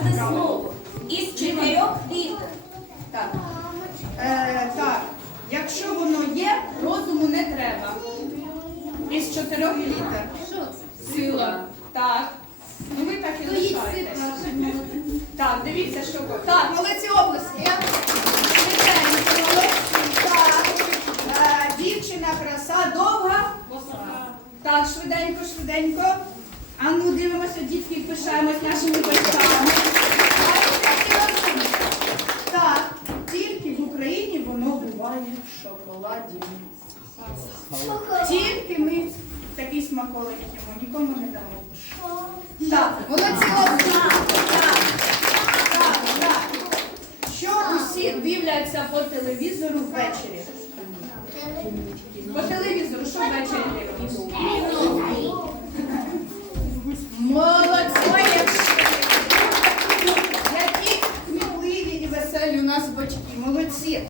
Слово із чотирьох. Так. Е, так. Якщо воно є, розуму не треба. Із чотирьох літер. Сила. Так. Ну ви так і лишаєтесь. Так, дивіться, що ви. Так, молодці області. Так. Е, дівчина краса довга. Так, швиденько, швиденько. А ну дивимося, дітки, пишаємось нашими батьками. Так, тільки в Україні воно буває в шоколаді. Тільки ми такий смаколик їмо, нікому не дамо. Так, хлопці. Так, так, так. Що усі дивляться по телевізору ввечері? По телевізору, що ввечері дивляться? Молодці! Які кмітливі і веселі у нас батьки, молодці.